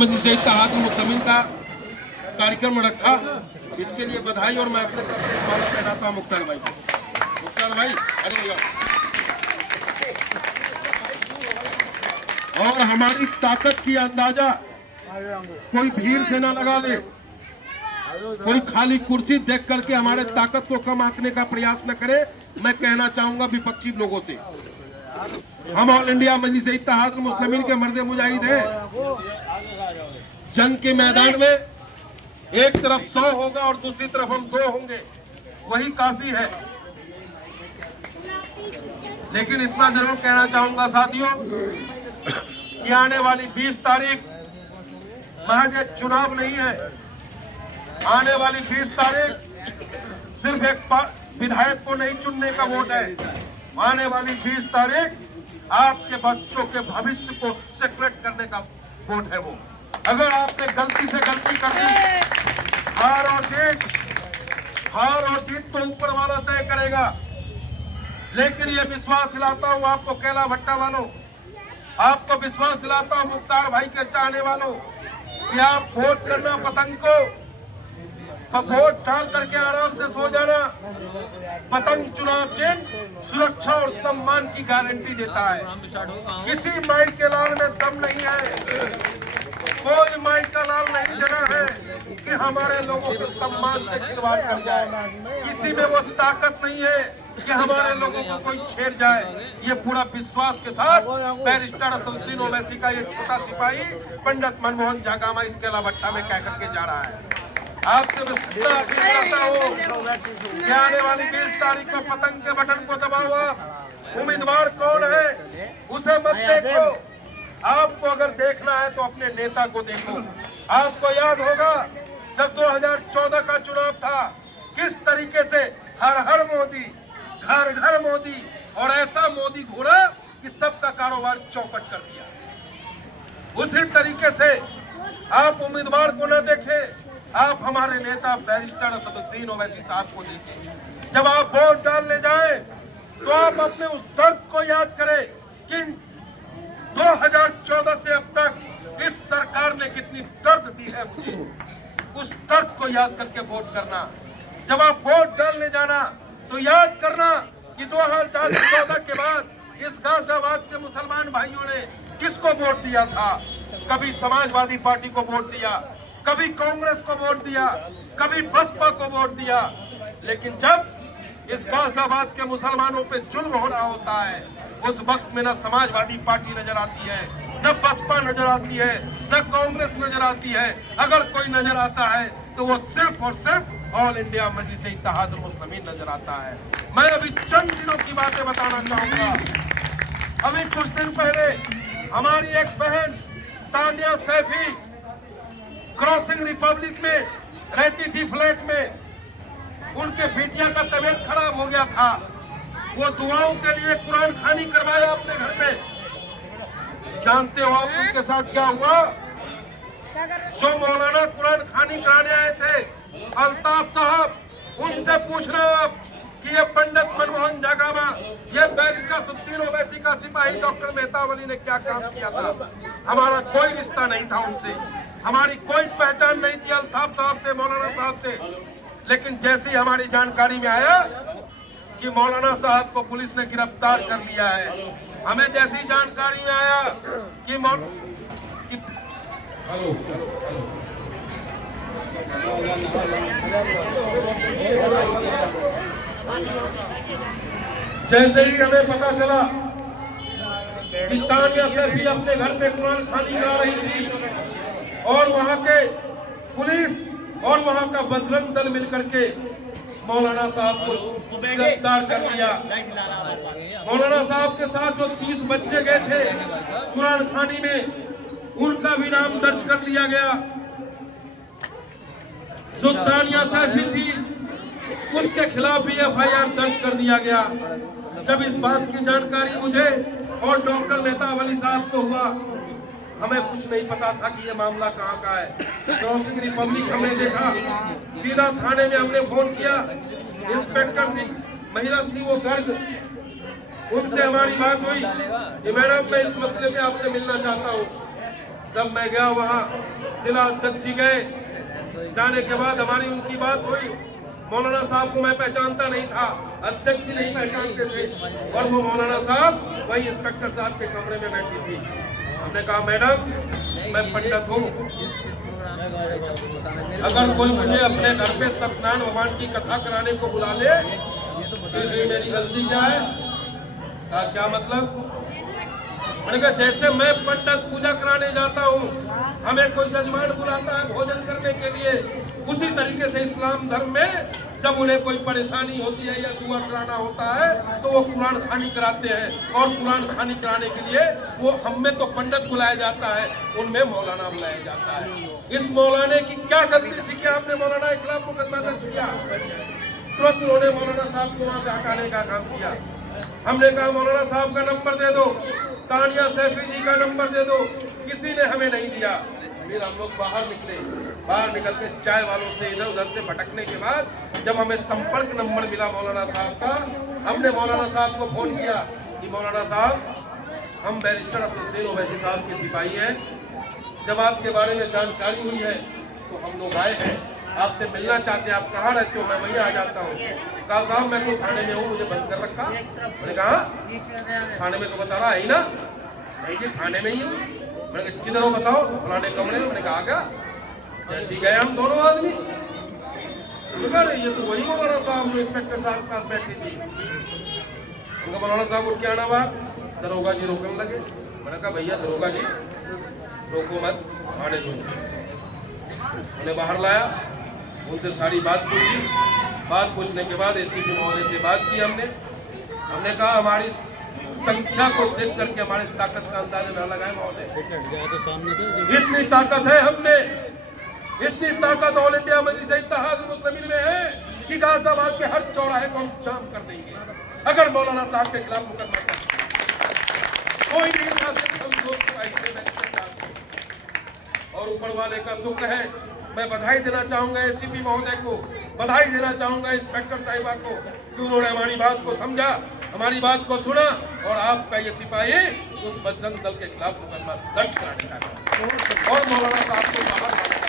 मजलिस इत्तेहाद मुस्लिमीन का कार्यक्रम रखा, इसके लिए बधाई। और मैं अपने तरफ से माला पहनाता हूँ मुख्तार भाई। मुख्तार भाई अरे भैया, और हमारी ताकत की अंदाजा कोई भीड़ से ना लगा ले, कोई खाली कुर्सी देख करके हमारे ताकत को कम आंकने का प्रयास न करे। मैं कहना चाहूंगा विपक्षी लोगों से, हम ऑल इंडिया मजलिस इत्तेहाद मुस्लिमीन के मर्द मुजाहिद हैं। जंग के मैदान में एक तरफ 100 होगा और दूसरी तरफ हम 2 होंगे, वही काफी है। लेकिन इतना जरूर कहना चाहूंगा साथियों कि आने वाली 20 तारीख महज एक चुनाव नहीं है। आने वाली 20 तारीख सिर्फ एक विधायक को नहीं चुनने का वोट है। आने वाली 20 तारीख आपके बच्चों के भविष्य को सेक्रेट करने का वोट है वो। अगर आपने गलती से गलती कर दी, हार और जीत तो ऊपर वाला तय करेगा। लेकिन ये विश्वास दिलाता हूँ आपको कैला भट्टा वालों, आपको विश्वास दिलाता हूँ मुख्तार भाई के चाहने वालों, कि आप वोट करना पतंग को, वोट डाल करके आराम से सो जाना। पतंग चुनाव चिन्ह सुरक्षा और सम्मान की गारंटी देता है। किसी माई के लाल में दम नहीं है, कोई माई का लाल नहीं जला है कि हमारे लोगों के सम्मान से खिलवाड़ कर जाए। किसी में वो ताकत नहीं है कि हमारे लोगों को कोई छेड़ जाए। ये पूरा विश्वास के साथ बैरिस्टर असदुद्दीन ओवैसी का ये छोटा सिपाही पंडित मनमोहन जागामा इस कैला भट्टा में कह करके जा रहा है। आपसे मैं अपील करता हूँ कि आने वाली 20 तारीख को पतंग के बटन को दबाओ। आप उम्मीदवार कौन है उसे मत देखो, आपको अगर देखना है तो अपने नेता को देखो। आपको याद होगा जब 2014 का चुनाव था, किस तरीके से हर हर मोदी, घर घर मोदी, और ऐसा मोदी घोड़ा कि सबका कारोबार चौपट कर दिया। उसी तरीके से आप उम्मीदवार को न देखें, आप हमारे नेता बैरिस्टर असदुद्दीन ओवैसी साहब को देखें। जब आप वोट डालने जाएं तो आप अपने उस दर्द को याद करें कि 2014 से अब तक इस सरकार ने कितनी दर्द दी है मुझे। उस दर्द को याद करके वोट करना। जब आप वोट डालने जाना तो याद करना कि 2014 के बाद इस गाजियाबाद के मुसलमान भाइयों ने किसको वोट दिया था। कभी समाजवादी पार्टी को वोट दिया, कभी कांग्रेस को वोट दिया, कभी बसपा को वोट दिया। लेकिन जब इस गाजियाबाद के मुसलमानों पे जुल्म हो रहा होता है, उस वक्त में न समाजवादी पार्टी नजर आती है, न बसपा नजर आती है, न कांग्रेस नजर आती है। अगर कोई नजर आता है तो वो सिर्फ और सिर्फ ऑल इंडिया मजलिस इत्तेहाद मुस्लिमीन नजर आता है। मैं अभी चंद दिनों की बातें बताना चाहूंगा। अभी कुछ दिन पहले हमारी एक बहन तानिया सैफी क्रॉसिंग रिपब्लिक में रहती थी, फ्लैट में। उनके बिटिया का तबीयत खराब हो गया था, वो दुआओं के लिए कुरान खानी करवाया अपने घर पे। जानते हो आप उनके साथ क्या हुआ? जो मौलाना कुरान खानी कराने आए थे अल्ताफ साहब, उनसे पूछना आप कि ये पंडित मनमोहन जागामा, ये बैरिस्टर असदुद्दीन ओवैसी का सिपाही डॉक्टर मेहताब अली ने क्या काम किया था। हमारा कोई रिश्ता नहीं था उनसे, हमारी कोई पहचान नहीं थी अल्ताफ साहब से, मौलाना साहब से। लेकिन जैसे ही हमारी जानकारी में आया कि मौलाना साहब को पुलिस ने गिरफ्तार कर लिया है, हमें जैसी जानकारी में आया कि जैसे ही हमें पता चला कि तानिया सैफी अपने घर पे कुरान खानी करा रही थी और वहां के पुलिस और वहां का बजरंग दल मिलकर के मौलाना साहब को गिरफ्तार कर लिया। मौलाना साहब के साथ जो 30 बच्चे गए थे कुरान खानी में, उनका भी नाम दर्ज कर लिया गया। जो तानिया सैफी थी उसके खिलाफ भी FIR दर्ज कर दिया गया। जब इस बात की जानकारी मुझे और डॉक्टर मेहताब अली साहब को हुआ, हमें कुछ नहीं पता था कि ये मामला कहाँ का है। क्रॉसिंग रिपब्लिक हमने देखा, सीधा थाने में हमने फोन किया। इंस्पेक्टर थी, महिला थी, वो गर्ग, उनसे हमारी बात हुई कि मैडम मैं इस मसले पे आपसे मिलना चाहता हूँ। जब मैं गया वहाँ जिला अध्यक्ष जी गए, जाने के बाद हमारी उनकी बात हुई। मौलाना साहब को मैं पहचानता नहीं था, अध्यक्ष जी नहीं पहचानते थे, और वो मौलाना साहब वही इंस्पेक्टर साहब के कमरे में बैठी थी। हमने कहा मैडम मैं पंडित हूँ, अगर कोई मुझे अपने घर पे सत्यनारायण भगवान की कथा कराने को बुला ले तो इसमें मेरी गलती क्या है? क्या मतलब? मैंने कहा जैसे मैं पंडित पूजा कराने जाता हूँ, हमें कोई जजमान बुलाता है भोजन करने के लिए, उसी तरीके से इस्लाम धर्म में जब उन्हें कोई परेशानी होती है या दुआ कराना होता है तो वो कुरान खानी कराते हैं, और कुरान खानी कराने के लिए वो हम में तो पंडित बुलाया जाता है, उनमें मौलाना बुलाया जाता है। इस मौलाने की क्या गलती थी कि आपने मौलाना के खिलाफ मुकदमा दर्ज किया? तुरंत उन्होंने मौलाना साहब को वहाँ से हटाने का काम किया। हमने कहा मौलाना साहब का नंबर दे दो, तानिया सैफी जी का नंबर दे दो, किसी ने हमें नहीं दिया। फिर हम लोग बाहर निकले, बाहर निकल के चाय वालों से इधर उधर से भटकने के बाद जब हमें संपर्क नंबर मिला मौलाना साहब का, हमने मौलाना साहब को फोन किया कि मौलाना साहब हम बैरिस्टर असदुद्दीन ओवैसी साहब के सिपाही हैं, जब आपके बारे में जानकारी हुई है तो हम लोग आए हैं, आपसे मिलना चाहते हैं, आप कहाँ रहते हो? मैं वहीं आ जाता हूँ। कहा साहब मैं तो थाने में हूँ, मुझे बंद कर रखा। मैंने कहा थाने में तो बता रहा है ही ना? नहीं जी थाने में ही हूँ। मैंने कहा किधर हो बताओ? तो फलाने कमरे में। मैंने कहा क्या? जैसे गए हम दोनों आदमी, ये तो वही मौलाना साहब जो इंस्पेक्टर साहब के पास बैठी थी। उनका मौलाना साहब को क्या नाम है? दरोगा जी रोकने लगे। मैंने कहा भैया दरोगा जी रोको मत, आने दो। उन्हें बाहर लाया, उनसे सारी बात पूछी। बात पूछने के बाद एसीपी महोदय से बात की हमने कहा हमारी संख्या को देख करके हमारी ताकत का अंदाजा न लगाए महोदय, इतनी ताकत है हम में, इतनी ताकत ऑल इंडिया मजलिस इत्तेहाद मुस्लिमीन में है कि गाजियाबाद के हर चौराहे को हम जाम कर देंगे अगर मौलाना साहब के खिलाफ मुकदमा कर। कोई नहीं उठा सकता हम लोग और ऊपर वाले का शुक्र है। मैं बधाई देना चाहूंगा एसीपी महोदय को, बधाई देना चाहूंगा इंस्पेक्टर साहिबा को कि उन्होंने हमारी बात को समझा, हमारी बात को सुना, और आपका ये सिपाही उस बजरंग दल के खिलाफ मुकदमा दर्ज कराने का और मौलाना साहब को बाहर लाने का।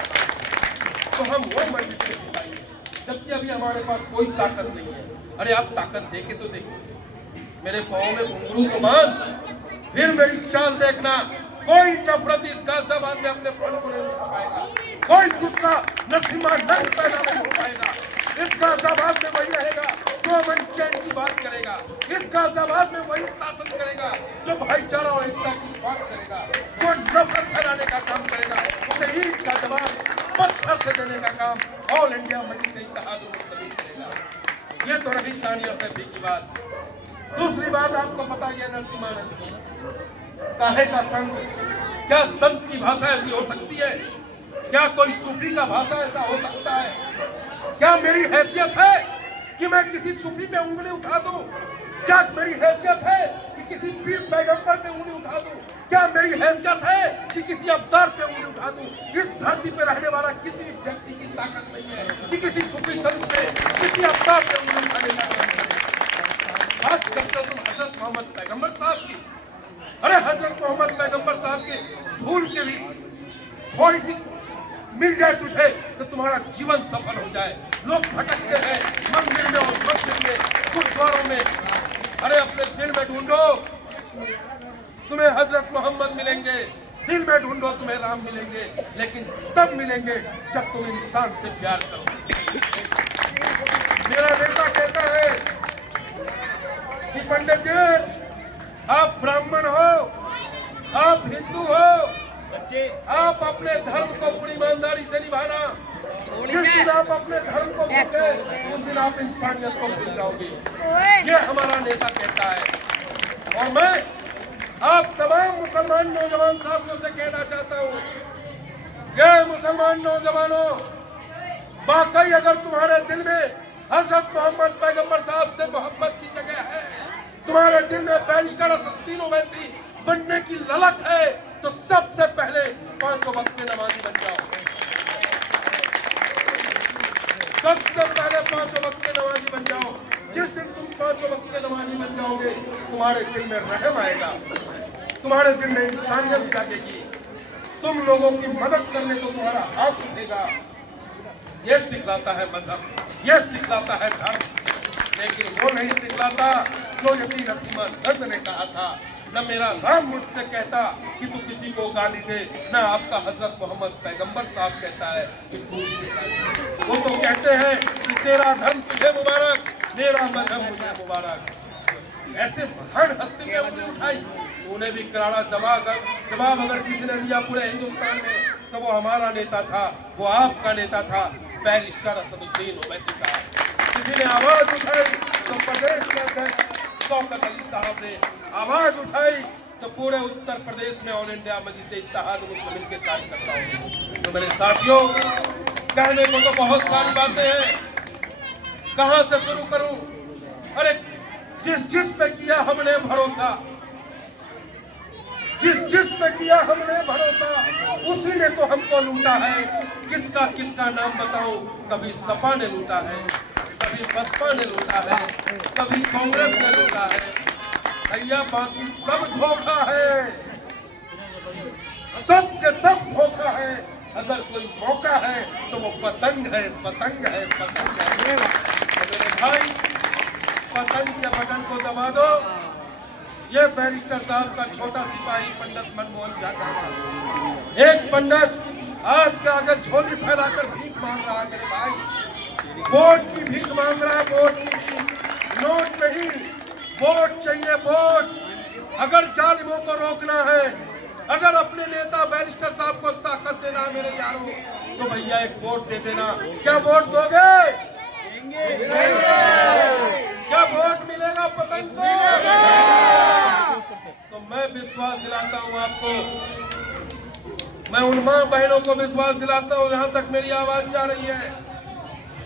तो हम वो मजलिस के सिपाही हैं, जबकि अभी हमारे पास कोई ताकत नहीं है। अरे आप ताकत देके तो देखो, मेरे पाँव में घुंघरू को बांध, फिर मेरी चाल देखना। कोई नफरत इस गाजियाबाद में अपने फल को नहीं उठा पाएगा, कोई दूसरा नरसिम्हा नंग पैदा नहीं हो पाएगा। इस गाजियाबाद में वही रहेगा जो अमन चैन की बात करेगा, इस गाजियाबाद में वही शासन करेगा जो भाईचारा और एकता की बात करेगा, जो नफरत फैलाने का काम करेगा, उसे ईद का जवाब पत्थर से देने का काम ऑल इंडिया मजलिस इत्तेहाद मुस्लिमीन करेगा। ये तो रही तानिया सैफी की बात। दूसरी बात आपको पता है नरसिम्हा नंद काहे का संत? क्या संत की भाषा ऐसी हो सकती है? क्या कोई सूफी का भाषा ऐसा हो सकता है? क्या मेरी हैसियत है कि मैं किसी सूफी पे उंगली उठा दूं? क्या मेरी हैसियत है कि किसी पीर पैगंबर पे उंगली उठा दूं? क्या मेरी हैसियत है कि किसी अवतार पे उंगली उठा दूं? इस धरती पे रहने वाला किसी भी व्यक्ति की ताकत नहीं है कि किसी सूफी संत पे, किसी अवतार पे उंगली उठाने का काम करे। बात करते हो तुम हजरत मोहम्मद पैगंबर साहब की। अरे हजरत मोहम्मद पैगंबर साहब के भूल के भी थोड़ी सी मिल जाए तुझे तो तुम्हारा जीवन सफल हो जाए। लोग भटकते हैं मंदिर में और मस्जिद में, गुरुद्वारों में। अरे अपने दिल में ढूंढो, तुम्हें हजरत मोहम्मद मिलेंगे, दिल में ढूंढो तुम्हें राम मिलेंगे, लेकिन तब मिलेंगे जब तुम इंसान से प्यार करो। मेरा बेटा कहता है कि पंडित जी आप ब्राह्मण हो, आप हिंदू हो, आप अपने धर्म को पूरी ईमानदारी से निभाना। जिस दिन आप अपने धर्म को भूलोगे उस दिन आप इंसानियत को भूल जाओगे। ये हमारा नेता कहता है। और मैं आप तमाम मुसलमान नौजवान साथियों से कहना चाहता हूँ, ये मुसलमान नौजवानों, वाकई अगर तुम्हारे दिल में हजरत मोहम्मद पैगंबर साहब से मोहब्बत की जगह है, तुम्हारे दिल में बैरिस्टर असदुद्दीन ओवैसी बनने की ललक है, तो सबसे पहले 5 वक्त में नमाजी बन जाओ। सबसे पहले 5 वक्त में नमाजी बन जाओ। जिस दिन तुम 5 वक्त में नमाजी बन जाओगे, तुम्हारे दिल में रहम आएगा, तुम्हारे दिल में इंसानियत जागेगी। तुम लोगों की मदद करने को तुम्हारा हाथ उठेगा। ये सिखलाता है मजहब, ये सिखलाता है धर्म, लेकिन वो नहीं सिखलाता जो यतीम नरसिम्हानंद ने कहा था। न मेरा राम मुझसे कहता कि तू किसी को गाली दे, न आपका हजरत मोहम्मद पैगंबर साहब कहता है कि तू वो तो कहते हैं कि तेरा धर्म तुझे मुबारक, मेरा मजहब मुझे मुबारक। ऐसे महान हस्ती ने उंगली उठाई, उन्हें भी करारा जवाब अगर किसी ने दिया पूरे हिंदुस्तान में तो वो हमारा नेता था, वो आपका नेता था, बैरिस्टर असदुद्दीन ओवैसी साहब। किसी ने आवाज उठाई तो प्रदेश के अध्यक्ष शौकत अली साहब ने आवाज उठाई तो पूरे उत्तर प्रदेश में ऑल इंडिया मजलिस इत्तेहाद मुस्लिमीन के कार्यकर्ताओं। तो मेरे साथियों, कहने को तो बहुत सारी बातें हैं, कहां से शुरू करूं? अरे जिस पे किया हमने भरोसा, जिस पे किया हमने भरोसा, उसी ने तो हमको लूटा है। किसका नाम बताऊं? कभी सपा ने लूटा है, कभी बसपा ने लूटा है, कभी कांग्रेस ने लूटा है। भैया बाकी सब धोखा है, सब के सब धोखा है। अगर कोई मौका है तो वो पतंग है, पतंग है, पतंग है। तो मेरे भाई, पतंग के बटन को दबा दो। ये बैरिस्टर साहब का छोटा सिपाही पंडित मनमोहन झा का एक पंडित आज के आगे झोली फैलाकर भीख मांग रहा है। मेरे भाई, वोट की भीख मांग रहा है, वोट की भीख, नोट नहीं, वोट चाहिए, वोट। अगर जालिमों को रोकना है, अगर अपने नेता बैरिस्टर साहब को ताकत देना है मेरे यारों, तो भैया एक वोट दे देना। क्या वोट दोगे? क्या वोट मिलेगा पतंग को? तो मैं विश्वास दिलाता हूं आपको, मैं उन मां बहनों को विश्वास दिलाता हूं जहां तक मेरी आवाज जा रही है,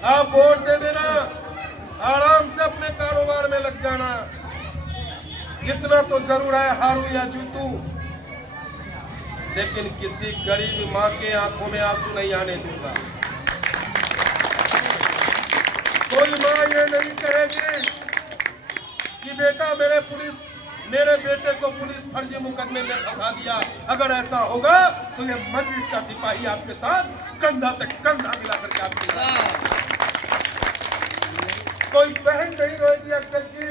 आप वोट दे देना, आराम से अपने कारोबार में लग जाना। इतना तो जरूर है, हारू या जीतू, लेकिन किसी गरीब मां के आंखों में आंसू नहीं आने दूंगा। कोई मां ये नहीं कहेगी कि बेटा मेरे बेटे को पुलिस फर्जी मुकदमे में फंसा दिया। अगर ऐसा होगा तो ये मजलिस का सिपाही आपके साथ कंधा से कंधा मिला करके आपके साथ। कोई बहन नहीं रोएगी अक्सर जी,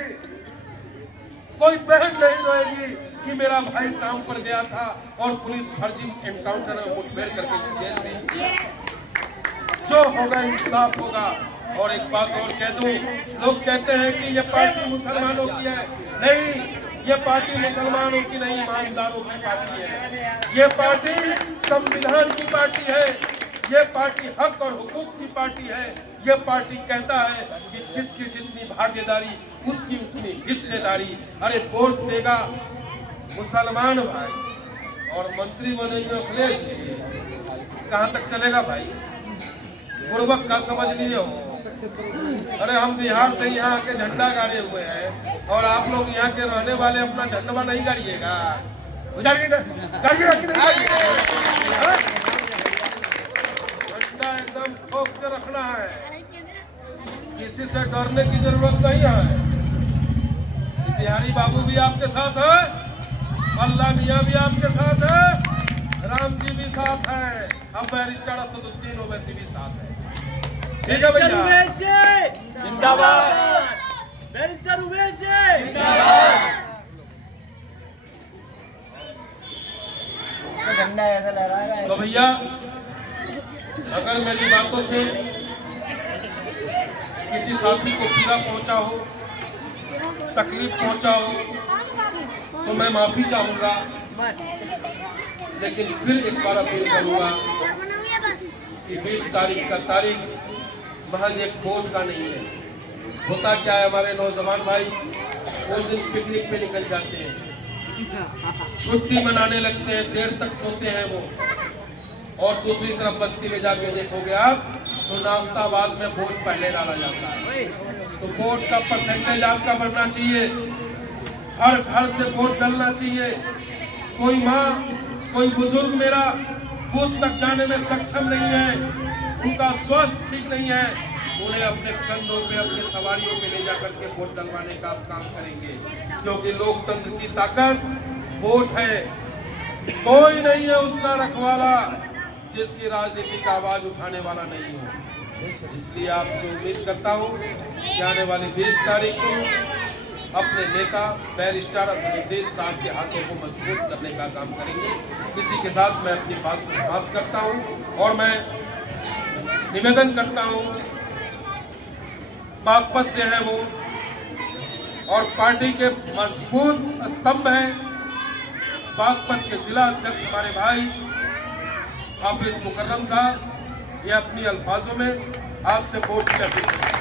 कोई बहन नहीं रोएगी कि मेरा भाई काम पर गया था और पुलिस फर्जी एनकाउंटर में मुठभेड़ करके जेल में। जो होगा इंसाफ होगा। और एक बात और कह दूं, लोग कहते हैं कि ये पार्टी मुसलमानों की है। नहीं, ये पार्टी मुसलमानों की नहीं, ईमानदारों की पार्टी है। ये पार्टी संविधान की पार्टी है, ये पार्टी हक और हुकूक की पार्टी है। ये पार्टी कहता है कि जिसकी जितनी भागीदारी उसकी उतनी हिस्सेदारी। अरे वोट देगा मुसलमान भाई और मंत्री बनेंगे अखिलेश जी, कहाँ तक चलेगा भाई? बुड़बक का समझ लिए हो। अरे हम बिहार से यहाँ के झंडा गाड़े हुए हैं और आप लोग यहाँ के रहने वाले अपना झंडा नहीं गाड़िएगा, गाड़िएगा कि नहीं गाड़िएगा? झंडा एकदम ठोक के रखना है, किसी से डरने की जरूरत नहीं है। बिहारी बाबू भी आपके साथ है, अल्लाह मियाँ भी आपके साथ है, राम जी भी साथ है, अब बैरिस्टर असदुद्दीन ओवैसी भी साथ है। ठीक है भैया, जिंदाबाद, बैरिस्टर ओवैसी जिंदाबाद। तो भैया, अगर मेरी बातों से किसी साथी को पीड़ा पहुंचा हो, तकलीफ पहुंचा हो, तो मैं माफी चाहूंगा, लेकिन फिर एक बार अपील करूंगा कि 20 तारीख का तारीख महज एक बोझ का नहीं है। होता क्या है, हमारे नौजवान भाई उस दिन पिकनिक पे निकल जाते हैं, छुट्टी मनाने लगते हैं, देर तक सोते हैं वो, और दूसरी तरफ बस्ती में जाके देखोगे आप तो नाश्ता बाद में वोट पहले डाला जाता है। तो वोट का परसेंटेज आपका बढ़ना चाहिए, हर घर से वोट डालना चाहिए। कोई माँ, कोई बुजुर्ग मेरा बूथ तक जाने में सक्षम नहीं है, उनका स्वास्थ्य ठीक नहीं है, उन्हें अपने कंधों पे, अपने सवारियों पे ले जाकर के वोट डलवाने का आप काम करेंगे, क्योंकि लोकतंत्र की ताकत वोट है। कोई नहीं है उसका रखवाला जिसकी राजनीति का आवाज उठाने वाला नहीं हो। इसलिए आपसे उम्मीद करता हूं कि आने वाली 20 तारीख को अपने नेता बैरिस्टर असदुद्दीन साहब के हाथों को मजबूत करने का काम करेंगे। इसी के साथ मैं अपनी बात को समाप्त करता हूं और मैं निवेदन करता हूं, बागपत से हैं वो और पार्टी के मजबूत स्तंभ हैं। बागपत के जिला अध्यक्ष हमारे भाई हाफिज मुकर्रम साहब, ये अपनी अल्फाजों में आपसे वोट की अपील करते हैं।